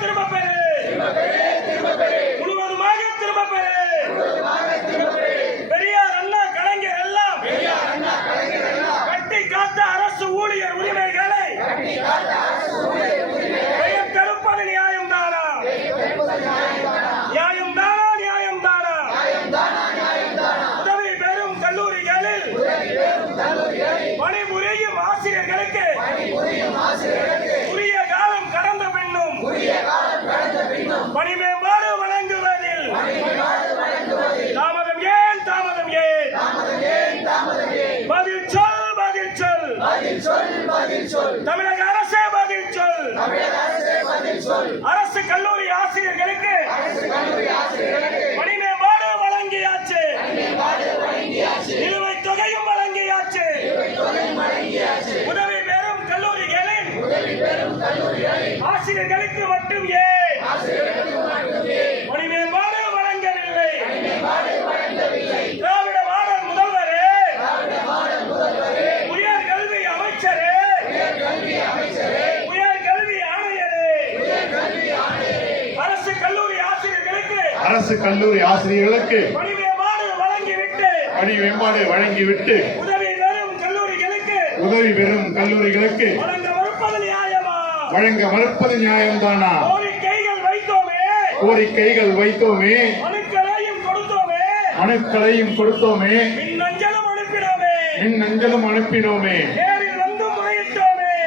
திரும்ப பெறு முழுவதுமாக திரும்ப பெறு பெரியார் அண்ணா கலைஞர் எல்லாம் கட்டி காத்த அரசு ஊழியர் உரிமைகளை பெயர் தடுப்பது நியாயம் தானா? நியாயம் தானா நியாயம் தானா? உதவி பெறும் கல்லூரிகளில் பணிபுரியும் ஆசிரியர்களுக்கு பணிமேம்பாடு வழங்குவதில். தாமதம் ஏன் தாமதம் ஏன்? பதில் சொல் பதில் சொல். தமிழக அரசே பதில் சொல். அரசு கல்லூரி ஆசிரியர்களுக்கு பணி மேம்பாடு வழங்கியாச்சு. நிலுவைத் தொகையும் வழங்கியாச்சு. உதவி பெறும் கல்லூரிகளின் ஆசிரியர்களுக்கு மட்டும் ஏன் பணி மேம்பாடு வழங்கவில்லை திராவிட மாடல் முதல்வரே உயர் கல்வி அமைச்சரே உயர் கல்வி ஆணையரே அரசு கல்லூரி ஆசிரியர்களுக்கு அரசு கல்லூரி ஆசிரியர்களுக்கு பணி மேம்பாடு வழங்கிவிட்டு உதவி பெறும் கல்லூரிகளுக்கு வழங்க மறுப்பது நியாயம்தானா? கோரிக்கைகள் வைத்தோமே. மனுக்களையும் கொடுத்தோமே. மின் அஞ்சலும் அனுப்பினோமே.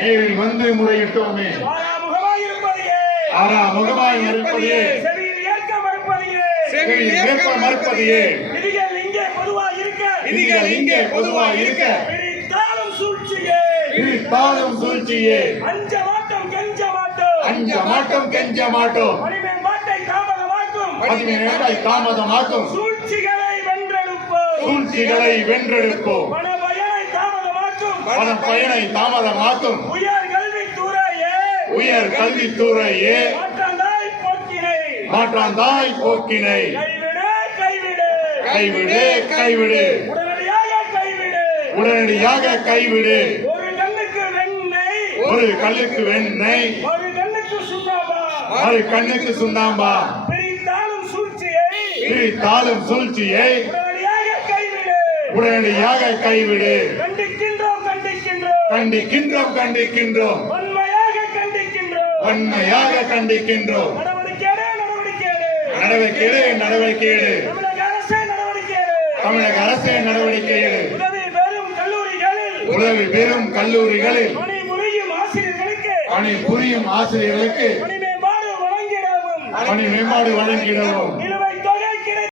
நேரில் வந்து முறையிட்டோமே. ஆறா முகமாய் ஏற்க மறுப்பதையே விதிகள் இங்கே இருக்க. விதிகள் இங்கே பொதுவாய் இருக்க. பிரித்தாலும் சூழ்ச்சியே. பிரித்தாலும் சூழ்ச்சியே. அஞ்ச மாட்டோம் கெஞ்ச மாட்டோம். அஞ்ச மாட்டோம் கெஞ்ச மாட்டோம். தாமதமாக்கும். பதினேழை தாமதமாக்கும். சூழ்ச்சிகளை வென்றெடுப்போம். சூழ்ச்சிகளை வென்றெடுப்போம். பண பயனை தாமதமாக்கும். பல பயனை தாமதமாக்கும். உயர் கல்வித்துறையே. உயர் கல்வித்துறையே. மாற்றாந்தாய் போக்கினை மாற்றாந்தாய் போக்கினை. கைவிடு கைவிடு. கைவிடு கைவிடு. உடனடியாக கைவிடு. ஒரு கல்லுக்கு வெண்ணெய். ஒரு கண்ணுக்கு சுண்ணாம்பா. பிரித்தாலும் சூழ்ச்சியை. உடனடியாக கைவிடு. கண்டிக்கின்றோம் கண்டிக்கின்றோம். வன்மையாக கண்டிக்கின்றோம் வன்மையாக கண்டிக்கின்றோம் நடவடிக்கை நடவடிக்கை நடவடிக்கை நடவடிக்கை தமிழக அரசே நடவடிக்கை தமிழக அரசு நடவடிக்கை உதவி பெறும் கல்லூரிகளில். உதவி பெறும் கல்லூரிகளில். பணிபுரியும் ஆசிரியர்களுக்கு. பணி புரியும் ஆசிரியர்களுக்கு. பணி மேம்பாடு வழங்கிடவும்.